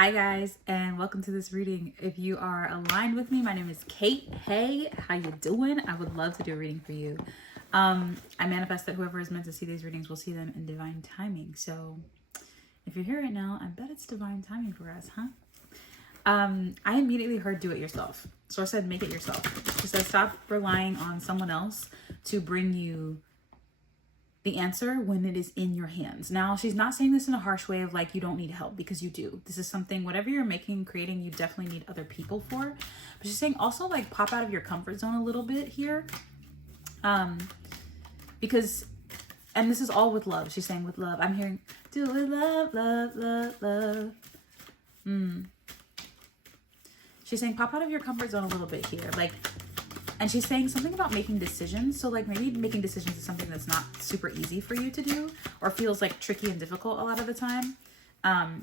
Hi guys, and welcome to this reading. If you are aligned with me, my name is Kate. Hey, how you doing? I would love to do a reading for you. I manifest that whoever is meant to see these readings will see them in divine timing. So if you're here right now, I bet it's divine timing for us, huh? I immediately heard do it yourself. So I said make it yourself. She said stop relying on someone else to bring you the answer when it is in your hands. Now, she's not saying this in a harsh way of like, you don't need help, because you do. This is something, whatever you're making, creating, you definitely need other people for. But she's saying also like pop out of your comfort zone a little bit here. Because, and this is all with love. She's saying with love. I'm hearing, do it with love, love, love, love. She's saying pop out of your comfort zone a little bit here. Like, and she's saying something about making decisions. So like maybe making decisions is something that's not super easy for you to do or feels like tricky and difficult a lot of the time.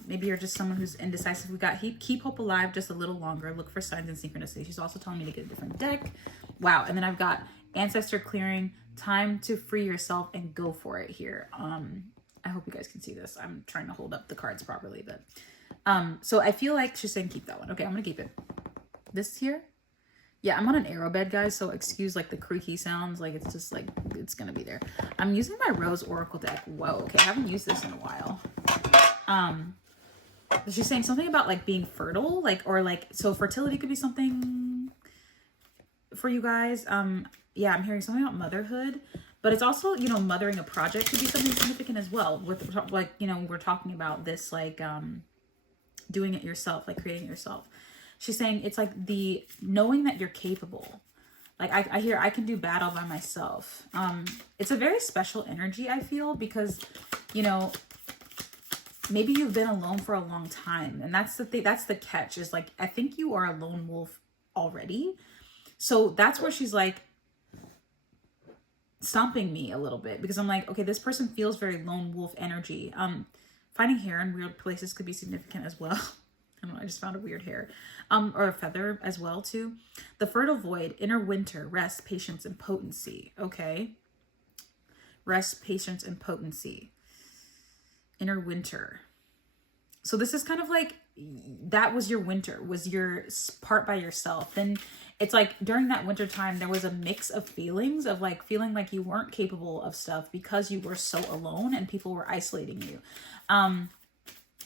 Maybe you're just someone who's indecisive. We got keep hope alive just a little longer. Look for signs and synchronicity. She's also telling me to get a different deck. Wow. And then I've got ancestor clearing, time to free yourself and go for it here. I hope you guys can see this. I'm trying to hold up the cards properly, but so I feel like she's saying keep that one. Okay, I'm gonna keep it. This here. Yeah, I'm on an arrow bed, guys, so excuse like the creaky sounds. Like it's just like it's gonna be there. I'm using my Rose Oracle deck. Whoa, okay, I haven't used this in a while. She's saying something about like being fertile, like, or like, so fertility could be something for you guys. Yeah, I'm hearing something about motherhood, but it's also, you know, mothering a project could be something significant as well. With like, you know, we're talking about this like doing it yourself, like creating it yourself. She's saying it's like the knowing that you're capable. Like I hear I can do bad all by myself. It's a very special energy, I feel, because, you know, maybe you've been alone for a long time. And that's the thing, that's the catch, is like, I think you are a lone wolf already. So that's where she's like stomping me a little bit, because I'm like, okay, this person feels very lone wolf energy. Finding hair in weird places could be significant as well. I don't know, I just found a weird hair. Or a feather as well too. The fertile void, inner winter, rest, patience, and potency. Okay. Rest, patience, and potency. Inner winter. So this is kind of like, that was your winter, was your part by yourself. Then it's like during that winter time, there was a mix of feelings of like feeling like you weren't capable of stuff because you were so alone and people were isolating you.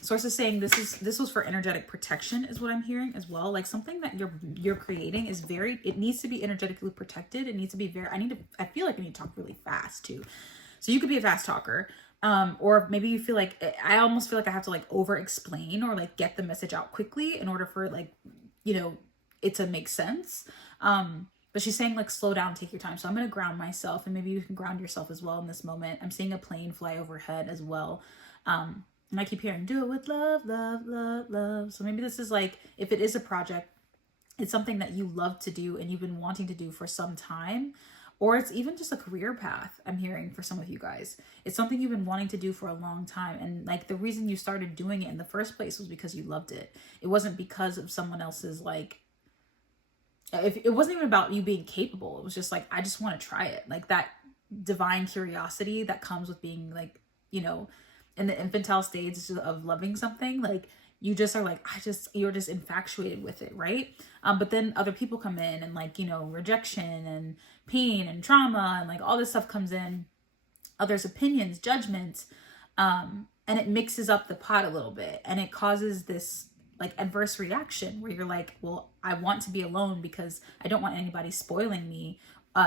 Source is saying this was for energetic protection is what I'm hearing as well. Like something that you're creating is very, it needs to be energetically protected. It needs to be very, I feel like I need to talk really fast too. So you could be a fast talker. Or maybe you feel like, I almost feel like I have to like over explain or like get the message out quickly in order for like, you know, it to make sense. But she's saying like, slow down, take your time. So I'm going to ground myself, and maybe you can ground yourself as well in this moment. I'm seeing a plane fly overhead as well. And I keep hearing, do it with love, love, love, love. So maybe this is like, if it is a project, it's something that you love to do and you've been wanting to do for some time, or it's even just a career path. I'm hearing for some of you guys, it's something you've been wanting to do for a long time. And like the reason you started doing it in the first place was because you loved it. It wasn't because of someone else's, like, if it wasn't even about you being capable. It was just like, I just want to try it. Like that divine curiosity that comes with being like, you know, in the infantile stage of loving something, like you just are like, you're just infatuated with it, right? But then other people come in and like, you know, rejection and pain and trauma and like all this stuff comes in, others' opinions, judgments, and it mixes up the pot a little bit, and it causes this like adverse reaction where you're like, well, I want to be alone because I don't want anybody spoiling me,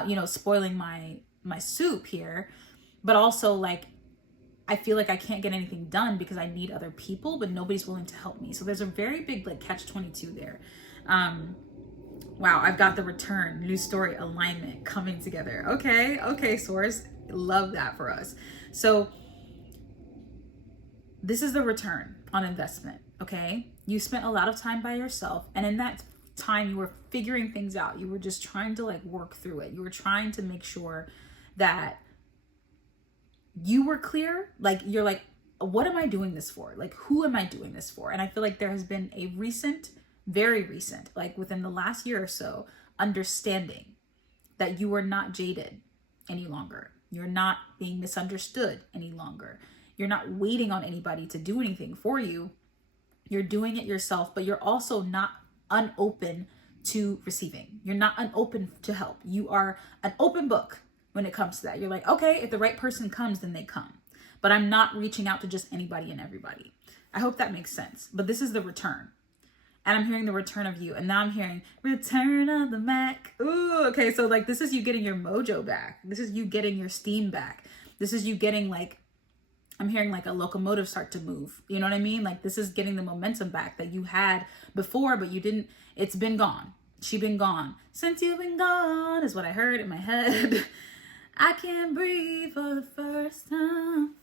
you know, spoiling my soup here, but also like, I feel like I can't get anything done because I need other people, but nobody's willing to help me. So there's a very big like catch-22 there. Wow, I've got the return, new story, alignment coming together. Okay, source, love that for us. So this is the return on investment, okay? You spent a lot of time by yourself, and in that time you were figuring things out. You were just trying to like work through it. You were trying to make sure that you were clear. Like you're like, what am I doing this for? Like, who am I doing this for? And I feel like there has been a recent, very recent, like within the last year or so, understanding that you are not jaded any longer. You're not being misunderstood any longer. You're not waiting on anybody to do anything for you. You're doing it yourself, but you're also not unopen to receiving. You're not unopen to help. You are an open book when it comes to that. You're like, okay, if the right person comes, then they come. But I'm not reaching out to just anybody and everybody. I hope that makes sense. But this is the return. And I'm hearing the return of you. And now I'm hearing return of the Mac. Ooh, okay. So like, this is you getting your mojo back. This is you getting your steam back. This is you getting like, I'm hearing like a locomotive start to move. You know what I mean? Like this is getting the momentum back that you had before, but you didn't, it's been gone. She been gone. Since you've been gone is what I heard in my head. I can't breathe for the first time.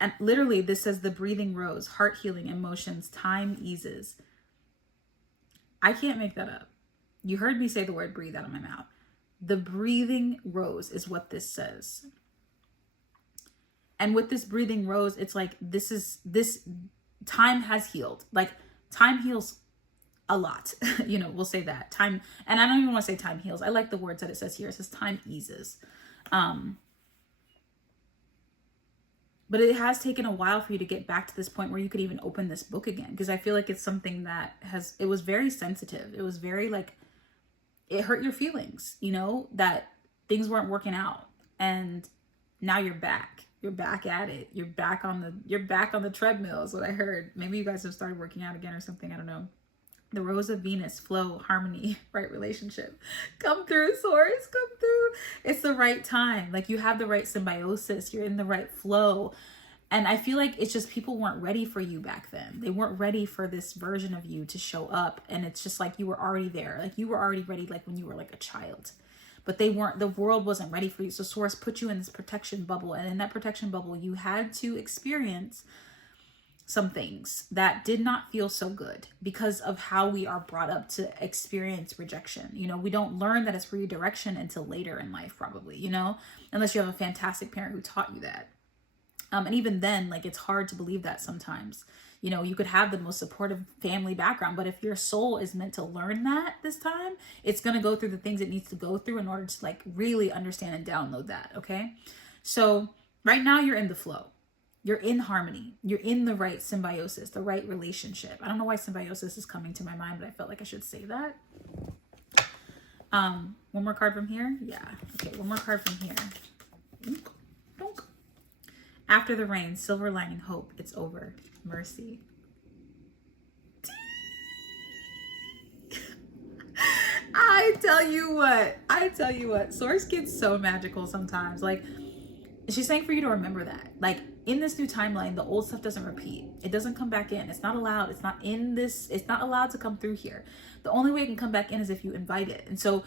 And literally this says the breathing rose, heart healing, emotions, time eases. I can't make that up. You heard me say the word breathe out of my mouth. The breathing rose is what this says. And with this breathing rose, it's like, this time has healed. Like time heals a lot, you know, we'll say that time. And I don't even want to say time heals. I like the words that it says here. It says time eases. But it has taken a while for you to get back to this point where you could even open this book again. Because I feel like it's something that it was very sensitive. It was very like, it hurt your feelings, you know, that things weren't working out. And now you're back. You're back at it. You're back on the treadmill is what I heard. Maybe you guys have started working out again or something. I don't know. The rose of Venus, flow, harmony, right relationship. Come through, Source, come through. It's the right time. Like you have the right symbiosis. You're in the right flow. And I feel like it's just people weren't ready for you back then. They weren't ready for this version of you to show up. And it's just like you were already there. Like you were already ready like when you were like a child. But the world wasn't ready for you. So Source put you in this protection bubble. And in that protection bubble, you had to experience some things that did not feel so good because of how we are brought up to experience rejection. You know, we don't learn that it's redirection until later in life, probably, you know, unless you have a fantastic parent who taught you that. And even then, like, it's hard to believe that sometimes. You know, you could have the most supportive family background, but if your soul is meant to learn that this time, it's going to go through the things it needs to go through in order to like really understand and download that. Okay. So right now you're in the flow. You're in harmony. You're in the right symbiosis, the right relationship. I don't know why symbiosis is coming to my mind, but I felt like I should say that. One more card from here. Yeah. Okay. One more card from here. After the rain, silver lining, hope. It's over. Mercy. I tell you what, Source gets so magical sometimes. Like, she's saying for you to remember that. Like, in this new timeline, the old stuff doesn't repeat. It doesn't come back in. It's not allowed. It's not in this. It's not allowed to come through here. The only way it can come back in is if you invite it. And so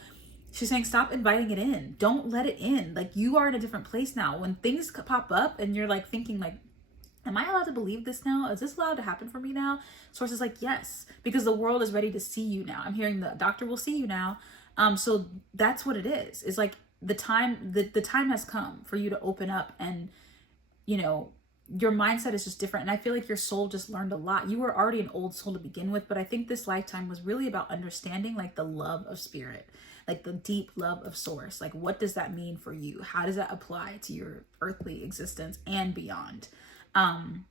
she's saying, stop inviting it in. Don't let it in. Like, you are in a different place now. When things pop up and you're like thinking like, am I allowed to believe this now? Is this allowed to happen for me now? Source is like, yes, because the world is ready to see you now. I'm hearing the doctor will see you now. So that's what it is. It's like the time has come for you to open up, and, you know, your mindset is just different. And I feel like your soul just learned a lot. You were already an old soul to begin with, but I think this lifetime was really about understanding like the love of spirit, like the deep love of Source. Like, what does that mean for you? How does that apply to your earthly existence and beyond? And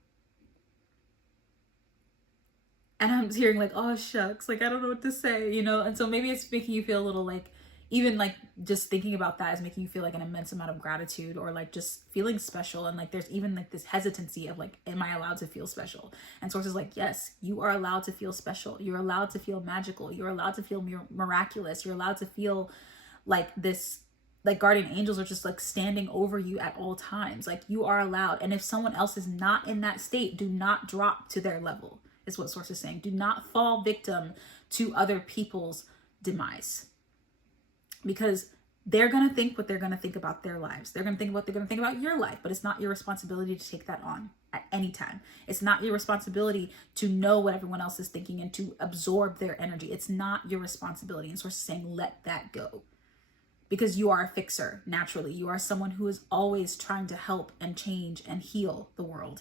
I'm hearing like, oh shucks, like I don't know what to say, you know? And so maybe it's making you feel a little like, even like just thinking about that is making you feel like an immense amount of gratitude, or like just feeling special. And like there's even like this hesitancy of like, am I allowed to feel special? And Source is like, yes, you are allowed to feel special. You're allowed to feel magical. You're allowed to feel miraculous. You're allowed to feel like this, like guardian angels are just like standing over you at all times. Like, you are allowed. And if someone else is not in that state, do not drop to their level, is what Source is saying. Do not fall victim to other people's demise, because they're going to think what they're going to think about their lives. They're going to think what they're going to think about your life, but it's not your responsibility to take that on at any time. It's not your responsibility to know what everyone else is thinking and to absorb their energy. It's not your responsibility. And Source is saying, let that go. Because you are a fixer, naturally. You are someone who is always trying to help and change and heal the world.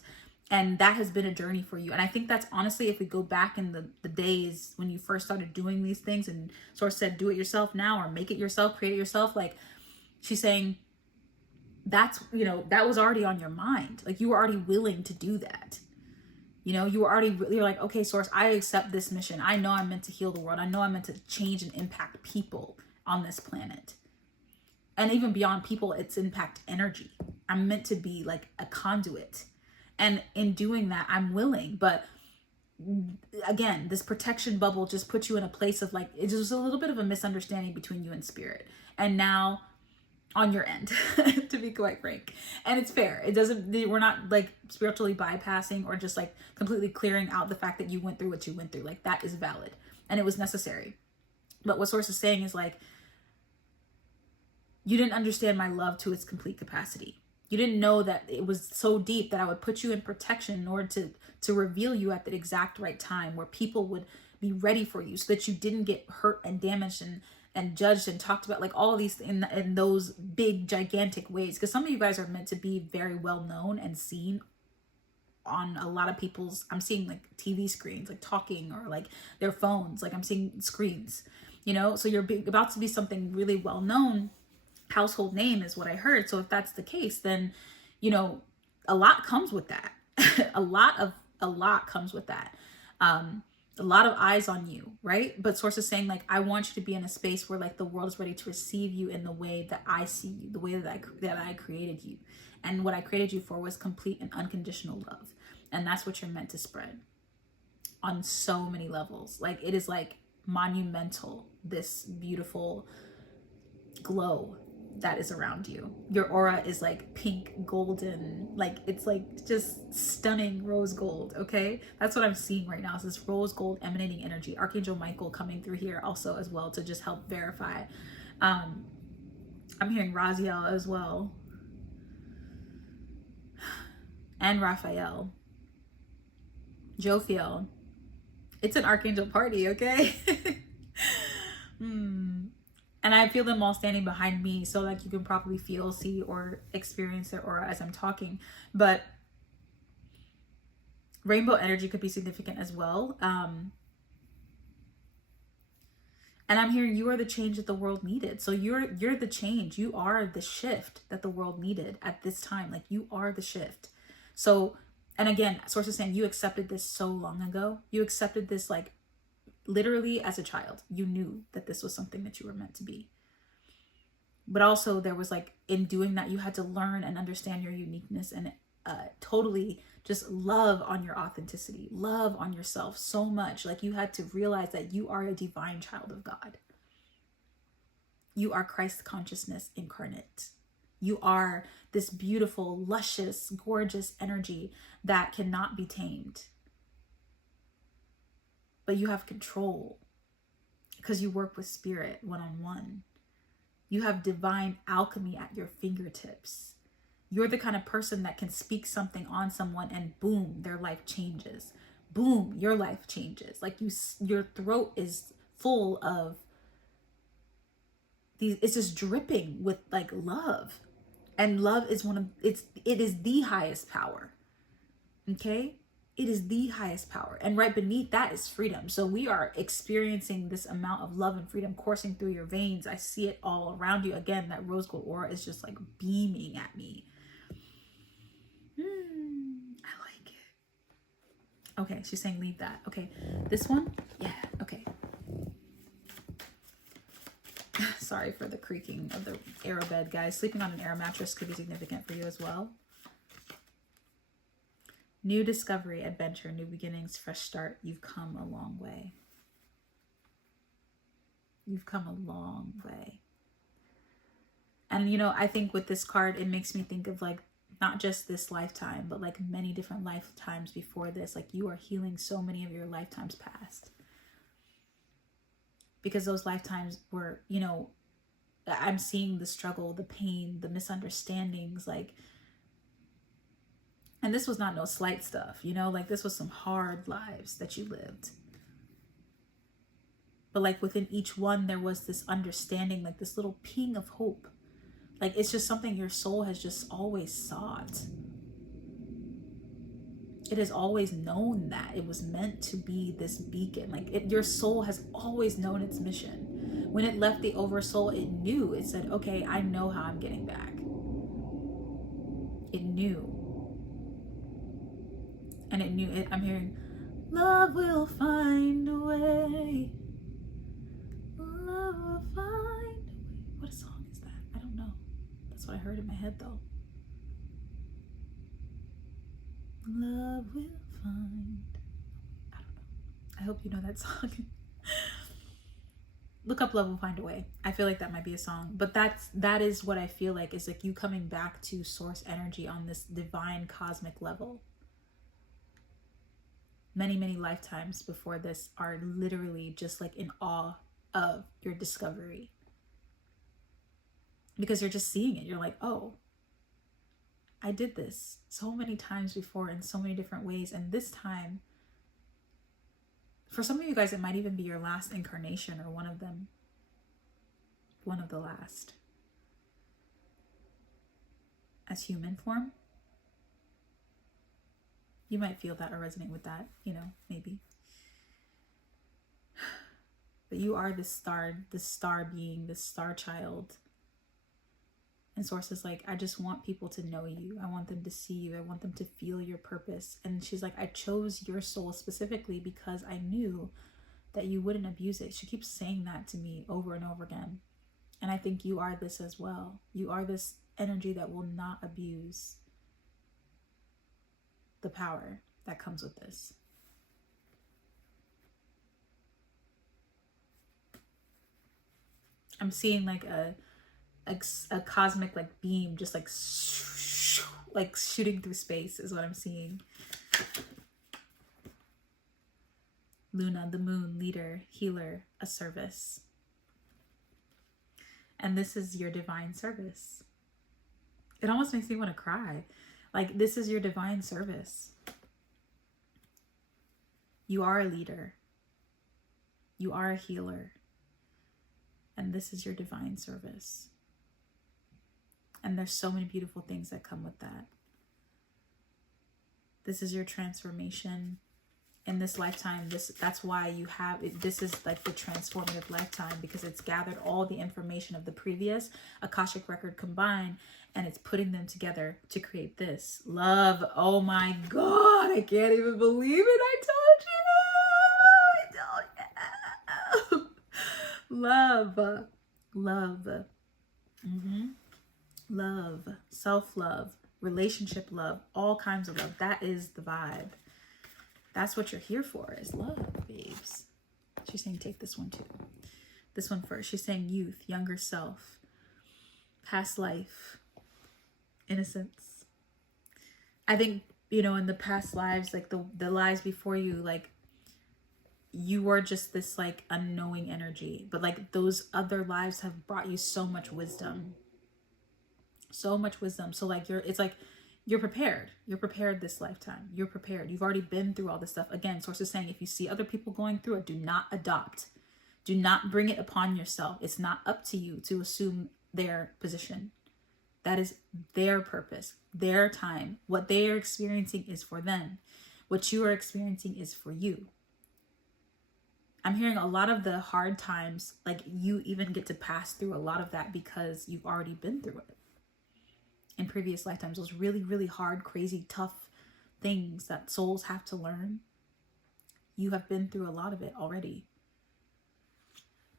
And that has been a journey for you. And I think that's honestly, if we go back in the days when you first started doing these things and Source said, do it yourself now, or make it yourself, create it yourself. Like, she's saying that's, you know, that was already on your mind. Like, you were already willing to do that. You know, you were already, you're like, okay, source, I accept this mission. I know I'm meant to heal the world. I know I'm meant to change and impact people on this planet. And even beyond people, it's impact energy. I'm meant to be like a conduit. And in doing that, I'm willing. But again, this protection bubble just puts you in a place of like, it's just a little bit of a misunderstanding between you and spirit. And now on your end, to be quite frank. And it's fair. It doesn't, we're not like spiritually bypassing or just like completely clearing out the fact that you went through what you went through. Like that is valid and it was necessary. But what source is saying is like, you didn't understand my love to its complete capacity. You didn't know that it was so deep that I would put you in protection in order to reveal you at the exact right time where people would be ready for you so that you didn't get hurt and damaged and judged and talked about, like all of these in those big gigantic ways. Because some of you guys are meant to be very well known and seen on a lot of people's, I'm seeing like TV screens, like talking, or like their phones, like I'm seeing screens, you know. So you're about to be something really well known. Household name is what I heard. So if that's the case, then, you know, a lot comes with that. a lot comes with that. A lot of eyes on you, right? But source is saying like, I want you to be in a space where like the world is ready to receive you in the way that I see you, the way that I created you. And what I created you for was complete and unconditional love. And that's what you're meant to spread on so many levels. Like it is like monumental, this beautiful glow that is around you. Your aura is like pink, golden, like it's like just stunning rose gold. Okay, that's what I'm seeing right now. Is this rose gold emanating energy. Archangel Michael coming through here also as well to just help verify. I'm hearing Raziel as well, and Raphael, Jophiel. It's an archangel party, okay? And I feel them all standing behind me, so like you can probably feel, see, or experience their aura as I'm talking. But rainbow energy could be significant as well. And I'm hearing you are the change that the world needed. So you're the change. You are the shift that the world needed at this time. Like you are the shift. So, and again, source is saying you accepted this so long ago. You accepted this like literally as a child. You knew that this was something that you were meant to be. But also there was like, in doing that, you had to learn and understand your uniqueness and totally just love on your authenticity, love on yourself so much. Like you had to realize that you are a divine child of God. You are Christ consciousness incarnate. You are this beautiful, luscious, gorgeous energy that cannot be tamed. But you have control because you work with spirit one-on-one. You have divine alchemy at your fingertips. You're the kind of person that can speak something on someone and boom, their life changes. Boom, your life changes. Like your throat is full of these, it's just dripping with like love. And love is it is the highest power. Okay? It is the highest power. And right beneath that is freedom. So we are experiencing this amount of love and freedom coursing through your veins. I see it all around you. Again, that rose gold aura is just like beaming at me. I like it. Okay, she's saying leave that. Okay, this one? Yeah, okay. Sorry for the creaking of the aero bed, guys. Sleeping on an air mattress could be significant for you as well. New discovery, adventure, new beginnings, fresh start. You've come a long way. You've come a long way. And, you know, I think with this card, it makes me think of like, not just this lifetime, but like many different lifetimes before this. Like you are healing so many of your lifetimes past. Because those lifetimes were, you know, I'm seeing the struggle, the pain, the misunderstandings, like, and this was not no slight stuff, you know, like this was some hard lives that you lived. But like within each one, there was this understanding, like this little ping of hope. Like it's just something your soul has just always sought. It has always known that it was meant to be this beacon. Like your soul has always known its mission. When it left the oversoul, it knew. It said, okay, I know how I'm getting back. It knew. And it knew it. I'm hearing, love will find a way. Love will find a way. What song is that? I don't know. That's what I heard in my head though. Love will find. I don't know. I hope you know that song. Look up Love Will Find a Way. I feel like that might be a song, but that is what I feel like is like you coming back to source energy on this divine cosmic level. Many, many lifetimes before this are literally just like in awe of your discovery. Because you're just seeing it. You're like, oh, I did this so many times before in so many different ways. And this time, for some of you guys, it might even be your last incarnation or one of them. One of the last. As human form. You might feel that or resonate with that, you know, maybe. But you are this star being, this star child. And Source is like, I just want people to know you. I want them to see you. I want them to feel your purpose. And she's like, I chose your soul specifically because I knew that you wouldn't abuse it. She keeps saying that to me over and over again. And I think you are this as well. You are this energy that will not abuse the power that comes with this. I'm seeing like a cosmic like beam just like shooting through space is what I'm seeing. Luna, the moon, leader, healer, a service. And this is your divine service. It almost makes me want to cry. Like, this is your divine service. You are a leader. You are a healer. And this is your divine service. And there's so many beautiful things that come with that. This is your transformation in this lifetime. That's why you have it. This is like the transformative lifetime, because it's gathered all the information of the previous Akashic record combined, and it's putting them together to create this love. Oh my God, I can't even believe it. I told you. Love. Love, self-love, relationship love, all kinds of love. That is the vibe. That's what you're here for, is love, babes. She's saying take this one too. This one first. She's saying youth, younger self, past life, innocence. I think, you know, in the past lives, like the lives before you, like you were just this like unknowing energy, but like those other lives have brought you so much wisdom. So much wisdom. So like you're prepared. You're prepared this lifetime. You're prepared. You've already been through all this stuff. Again, Source is saying if you see other people going through it, do not adopt. Do not bring it upon yourself. It's not up to you to assume their position. That is their purpose, their time. What they are experiencing is for them. What you are experiencing is for you. I'm hearing a lot of the hard times, like you even get to pass through a lot of that because you've already been through it. In previous lifetimes, those really, really hard, crazy, tough things that souls have to learn. You have been through a lot of it already.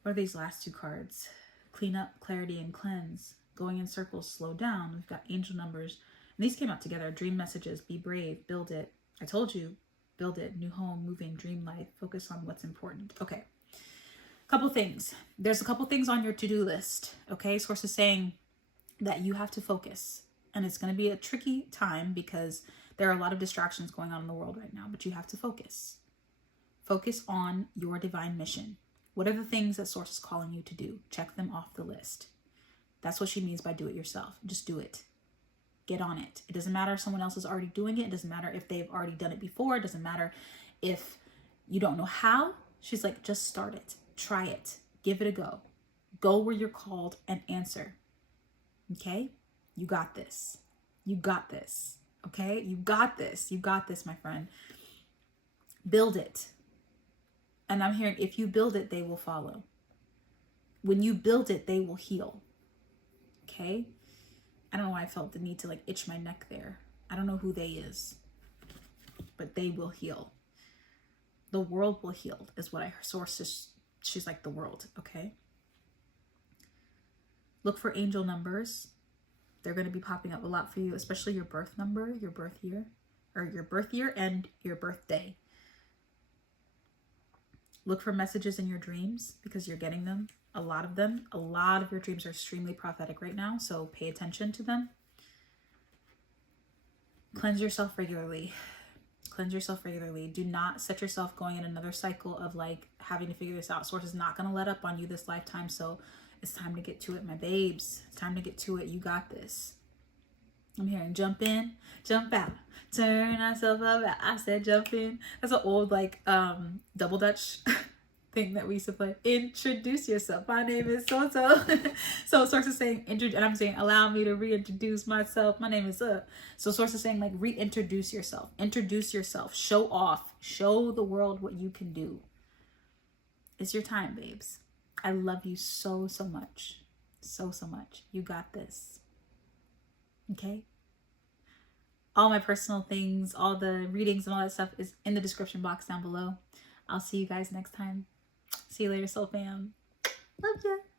What are these last two cards? Clean up, clarity, and cleanse. Going in circles, slow down. We've got angel numbers. And these came out together. Dream messages, be brave, build it. I told you, build it. New home, moving, dream life. Focus on what's important. Okay. Couple things. There's a couple things on your to-do list. Okay. Source is saying that you have to focus. And it's going to be a tricky time because there are a lot of distractions going on in the world right now, but you have to focus. Focus on your divine mission. What are the things that Source is calling you to do? Check them off the list. That's what she means by do it yourself. Just do it. Get on it. It doesn't matter if someone else is already doing it. It doesn't matter if they've already done it before. It doesn't matter if you don't know how. She's like, just start it. Try it. Give it a go. Go where you're called and answer. Okay? You got this. You got this. Okay? You got this. You got this, my friend. Build it. And I'm hearing if you build it, they will follow. When you build it, they will heal. Okay? I don't know why I felt the need to like itch my neck there. I don't know who they is. but they will heal. The world will heal is what I heard. Source is, she's like the world, okay? Look for angel numbers. They're going to be popping up a lot for you, especially your birth number, your birth year, or your birth year and your birthday. Look for messages in your dreams because you're getting them. A lot of them. A lot of your dreams are extremely prophetic right now, so pay attention to them. Cleanse yourself regularly. Cleanse yourself regularly. Do not set yourself going in another cycle of like having to figure this out. Source is not going to let up on you this lifetime, so it's time to get to it, my babes. It's time to get to it. You got this. I'm hearing jump in, jump out, turn ourselves up. I said jump in. That's an old like double dutch thing that we used to play. Introduce yourself. My name is so-so. So Source is saying, and I'm saying, allow me to reintroduce myself. My name is So Source is saying like reintroduce yourself. Introduce yourself. Show off. Show the world what you can do. It's your time, babes. I love you so, so much. So, so much. You got this. Okay? All my personal things, all the readings and all that stuff is in the description box down below. I'll see you guys next time. See you later, soul fam. Love ya.